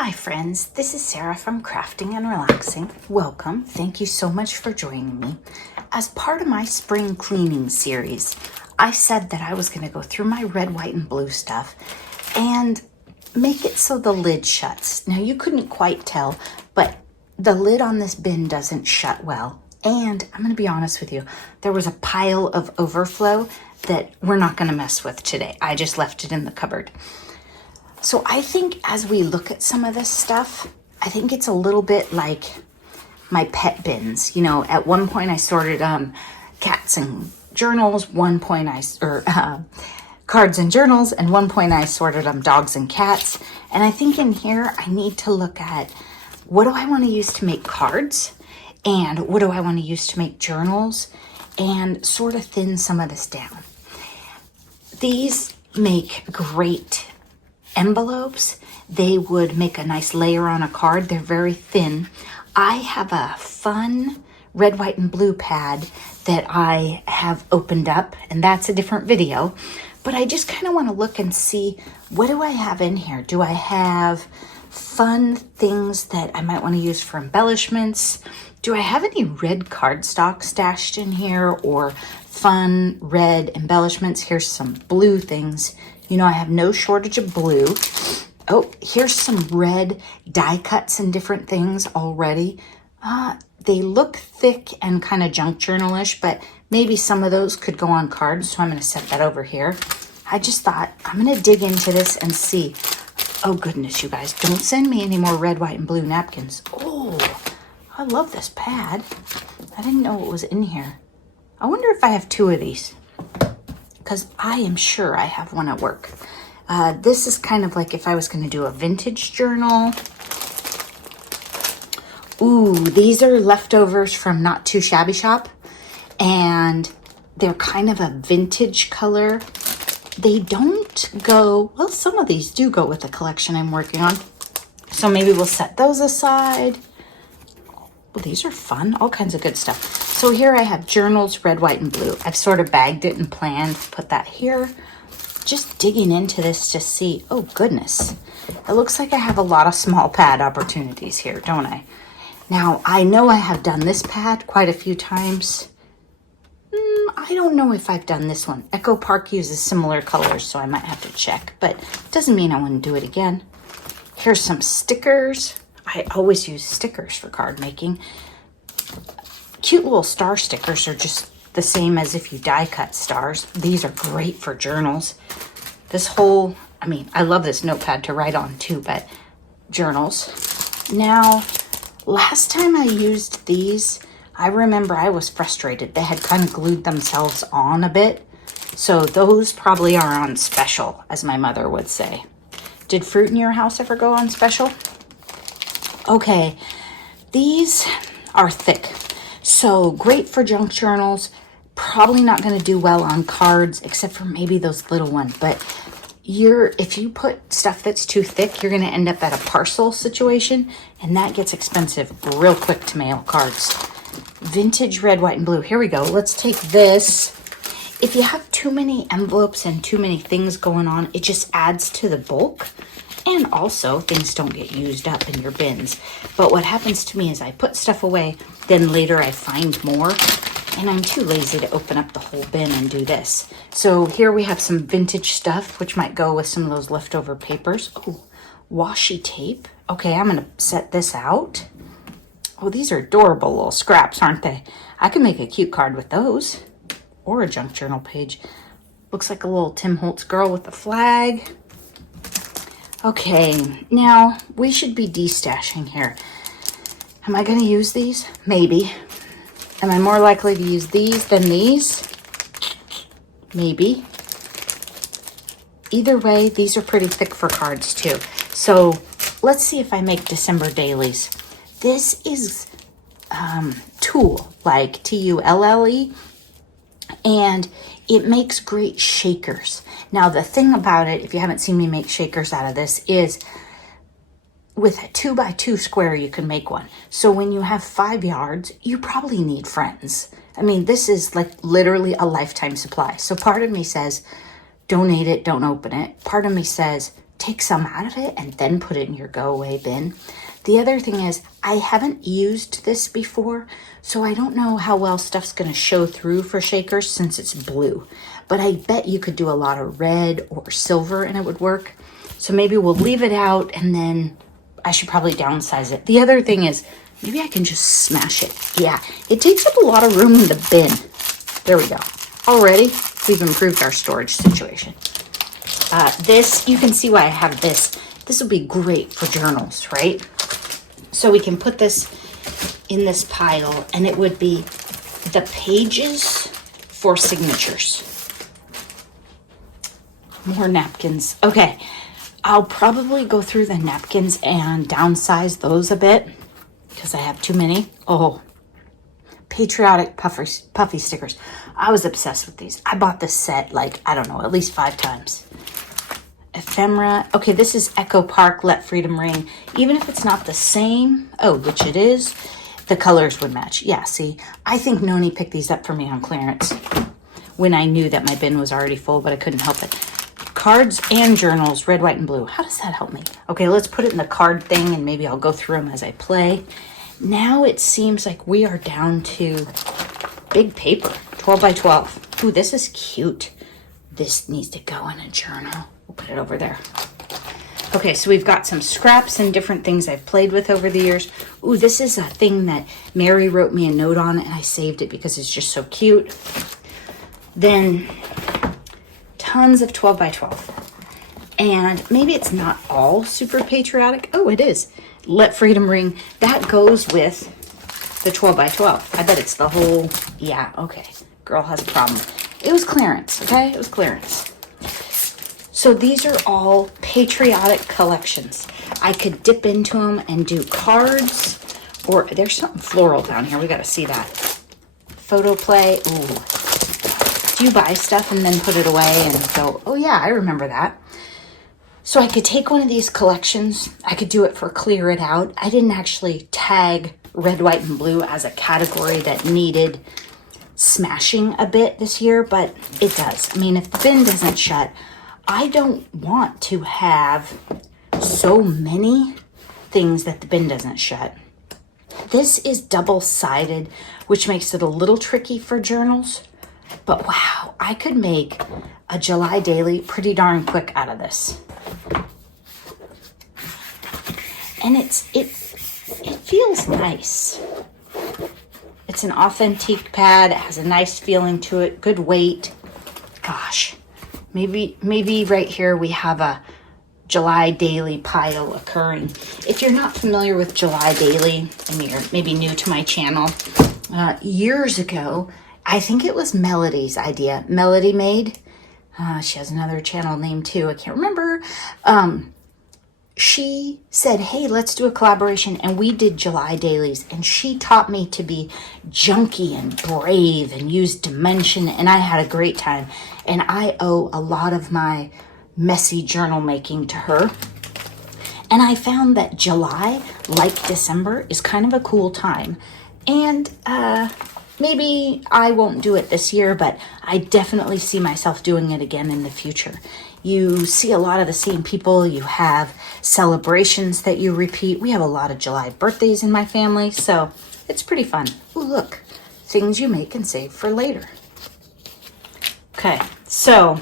Hi friends, this is Sarah from Crafting and Relaxing. Welcome. Thank you so much for joining me. As part of my spring cleaning series, I said that I was going to go through my red, white, and blue stuff and make it so the lid shuts. Now you couldn't quite tell, but the lid on this bin doesn't shut well. And I'm going to be honest with you, there was a pile of overflow that we're not going to mess with today. I just left it in the cupboard. So I think as we look at some of this stuff, I think it's a little bit like my pet bins. You know, at one point I sorted cats and journals, cards and journals, and one point I sorted dogs and cats. And I think in here I need to look at what do I want to use to make cards and what do I want to use to make journals and sort of thin some of this down. These make great envelopes. They would make a nice layer on a card. They're very thin. I have a fun red, white, and blue pad that I have opened up, and that's a different video. But I just kind of want to look and see, what do I have in here? Do I have fun things that I might want to use for embellishments? Do I have any red cardstock stashed in here or fun red embellishments? Here's some blue things. You know, I have no shortage of blue. Oh, here's some red die cuts and different things already. They look thick and kind of junk journal-ish, but maybe some of those could go on cards, so I'm going to set that over here. I just thought I'm going to dig into this and see. Oh, goodness, you guys, don't send me any more red, white, and blue napkins. Oh, I love this pad. I didn't know what was in here. I wonder if I have two of these, because I am sure I have one at work. This is kind of like if I was going to do a vintage journal. Ooh, these are leftovers from Not Too Shabby Shop, and they're kind of a vintage color. They don't go, well, some of these do go with the collection I'm working on, so maybe we'll set those aside. Well, these are fun, all kinds of good stuff. So here I have journals, red, white, and blue. I've sort of bagged it and planned to put that here. Just digging into this to see, oh goodness. It looks like I have a lot of small pad opportunities here, don't I? Now, I know I have done this pad quite a few times. I don't know if I've done this one. Echo Park uses similar colors, so I might have to check, but it doesn't mean I want to do it again. Here's some stickers. I always use stickers for card making. Cute little star stickers are just the same as if you die cut stars. These are great for journals. This whole, I love this notepad to write on too, but journals. Now, last time I used these, I remember I was frustrated. They had kind of glued themselves on a bit. So those probably are on special, as my mother would say. Did fruit in your house ever go on special? Okay, these are thick. So great for junk journals. Probably not going to do well on cards, except for maybe those little ones. But if you put stuff that's too thick, you're going to end up at a parcel situation, and that gets expensive real quick to mail cards. Vintage red, white, and blue. Here we go. Let's take this. If you have too many envelopes and too many things going on, it just adds to the bulk. And also, things don't get used up in your bins. But what happens to me is I put stuff away, then later I find more, and I'm too lazy to open up the whole bin and do this. So here we have some vintage stuff, which might go with some of those leftover papers. Oh, washi tape. Okay, I'm going to set this out. Oh, these are adorable little scraps, aren't they? I can make a cute card with those. Or a junk journal page. Looks like a little Tim Holtz girl with a flag. Okay, now we should be destashing here. Am I going to use these? Maybe. Am I more likely to use these than these? Maybe. Either way, these are pretty thick for cards too. So let's see if I make December dailies. This is Tulle, like Tulle, and it makes great shakers. Now, the thing about it, if you haven't seen me make shakers out of this, is with a 2x2 square, you can make one. So when you have 5 yards, you probably need friends. This is like literally a lifetime supply. So part of me says, donate it, don't open it. Part of me says, take take some out of it and then put it in your go away bin. The other thing is, I haven't used this before, so I don't know how well stuff's gonna show through for shakers since it's blue. But I bet you could do a lot of red or silver and it would work. So maybe we'll leave it out, and then I should probably downsize it. The other thing is, maybe I can just smash it. Yeah, it takes up a lot of room in the bin. There we go. Already, we've improved our storage situation. This, you can see why I have this. This will be great for journals, right? So we can put this in this pile, and it would be the pages for signatures. More napkins. Okay, I'll probably go through the napkins and downsize those a bit because I have too many. Oh, patriotic puffy stickers. I was obsessed with these. I bought this set like, I don't know, at least 5 times. Ephemera. Okay, this is Echo Park Let Freedom Ring. Even if it's not the same, which it is, the colors would match. Yeah, see, I think Noni picked these up for me on clearance when I knew that my bin was already full, but I couldn't help it. Cards and journals, red, white, and blue. How does that help me? Okay, let's put it in the card thing, and maybe I'll go through them as I play. Now it seems like we are down to big paper, 12 by 12. Ooh, this is cute. This needs to go in a journal. We'll put it over there. Okay, so we've got some scraps and different things I've played with over the years. Ooh, this is a thing that Mary wrote me a note on, and I saved it because it's just so cute. Then tons of 12 by 12. And maybe it's not all super patriotic. Oh, it is. Let Freedom Ring. That goes with the 12 by 12. I bet it's the whole, yeah, okay. Girl has a problem. It was clearance, okay? It was clearance. So these are all patriotic collections. I could dip into them and do cards, or there's something floral down here. We got to see that. Photo play. Ooh. Do you buy stuff and then put it away and go, oh yeah, I remember that. So I could take one of these collections. I could do it for Clear It Out. I didn't actually tag red, white, and blue as a category that needed smashing a bit this year, but it does. I mean, if the bin doesn't shut, I don't want to have so many things that the bin doesn't shut. This is double-sided, which makes it a little tricky for journals. But wow, I could make a July daily pretty darn quick out of this. And it feels nice. It's an authentic pad. It has a nice feeling to it. Good weight. Gosh. Maybe right here we have a July daily pile occurring. If you're not familiar with July daily and you're maybe new to my channel, years ago, I think it was Melody's idea. Melody made. She has another channel name too. I can't remember. She said, hey, let's do a collaboration. And we did July dailies. And she taught me to be junky and brave and use dimension. And I had a great time. And I owe a lot of my messy journal making to her. And I found that July, like December, is kind of a cool time. And maybe I won't do it this year, but I definitely see myself doing it again in the future. You see a lot of the same people. You have celebrations that you repeat. We have a lot of July birthdays in my family, so it's pretty fun. Ooh, look, things you make and save for later. Okay, so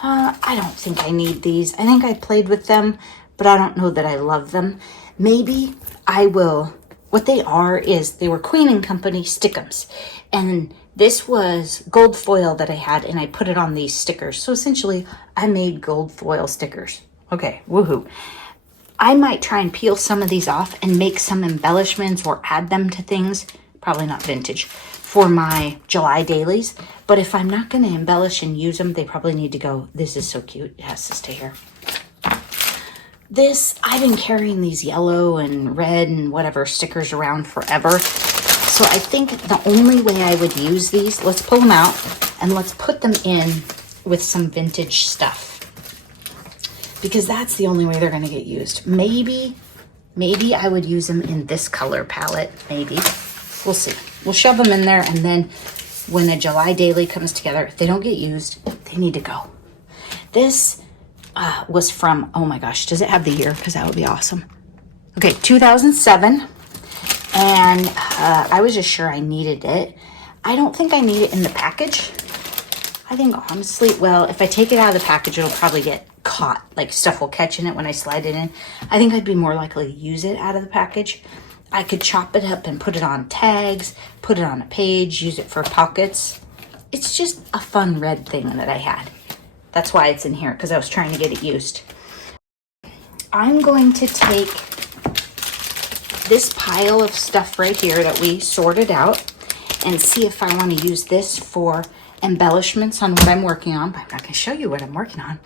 I don't think I need these. I think I played with them, but I don't know that I love them. Maybe I will. What they are is they were Queen & Company Stick'ems. And this was gold foil that I had, and I put it on these stickers. So essentially, I made gold foil stickers. Okay, woohoo. I might try and peel some of these off and make some embellishments or add them to things. Probably not vintage. For my July dailies. But if I'm not going to embellish and use them, they probably need to go. This is so cute. It has to stay here. This, I've been carrying these yellow and red and whatever stickers around forever. So I think the only way I would use these, let's pull them out and let's put them in with some vintage stuff. Because that's the only way they're going to get used. Maybe I would use them in this color palette. Maybe. We'll see. We'll shove them in there, and then when a July daily comes together, if they don't get used, they need to go. This, was from, oh my gosh, does it have the year? Because that would be awesome. Okay, 2007. And I was just sure I needed it. I don't think I need it in the package. I think honestly, well, if I take it out of the package, it'll probably get caught. Like stuff will catch in it when I slide it in. I think I'd be more likely to use it out of the package. I could chop it up and put it on tags, put it on a page, use it for pockets. It's just a fun red thing that I had. That's why it's in here, because I was trying to get it used. I'm going to take this pile of stuff right here that we sorted out and see if I want to use this for embellishments on what I'm working on. But I'm not going to show you what I'm working on.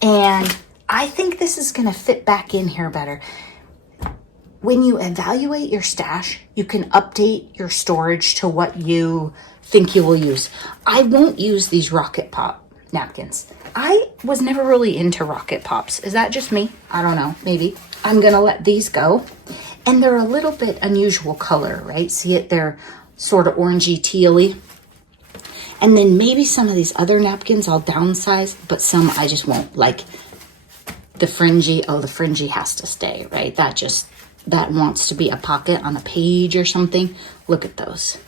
And I think this is going to fit back in here better. When you evaluate your stash, you can update your storage to what you think you will use. I won't use these Rocket Pop napkins. I was never really into Rocket Pops. Is that just me? I don't know, maybe. I'm gonna let these go. And they're a little bit unusual color, right? See it? They're sort of orangey tealy. And then maybe some of these other napkins I'll downsize, but some I just won't. Like the fringy, oh, the fringy has to stay, right? That wants to be a pocket on a page or something. Look at those.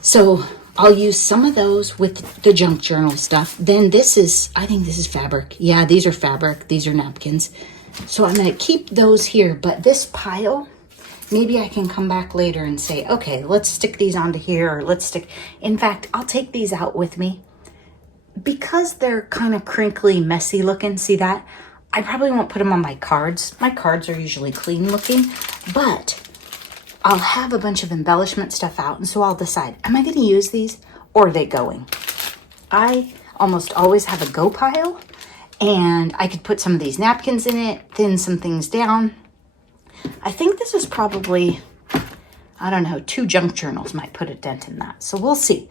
So I'll use some of those with the junk journal stuff. Then this is, I think this is fabric. Yeah, these are fabric. These are napkins. So I'm going to keep those here. But this pile, maybe I can come back later and say, okay, let's stick these onto here. Or let's stick, in fact, I'll take these out with me. Because they're kind of crinkly, messy looking, see that? I probably won't put them on my cards. My cards are usually clean looking, but I'll have a bunch of embellishment stuff out, and so I'll decide, am I going to use these or are they going? I almost always have a go pile, and I could put some of these napkins in it, thin some things down. I think this is probably, I don't know, 2 junk journals might put a dent in that, so we'll see.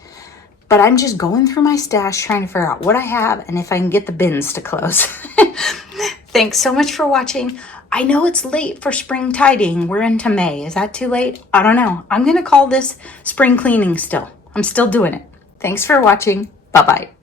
But I'm just going through my stash trying to figure out what I have and if I can get the bins to close. Thanks so much for watching. I know it's late for spring tidying. We're into May. Is that too late? I don't know. I'm going to call this spring cleaning still. I'm still doing it. Thanks for watching. Bye-bye.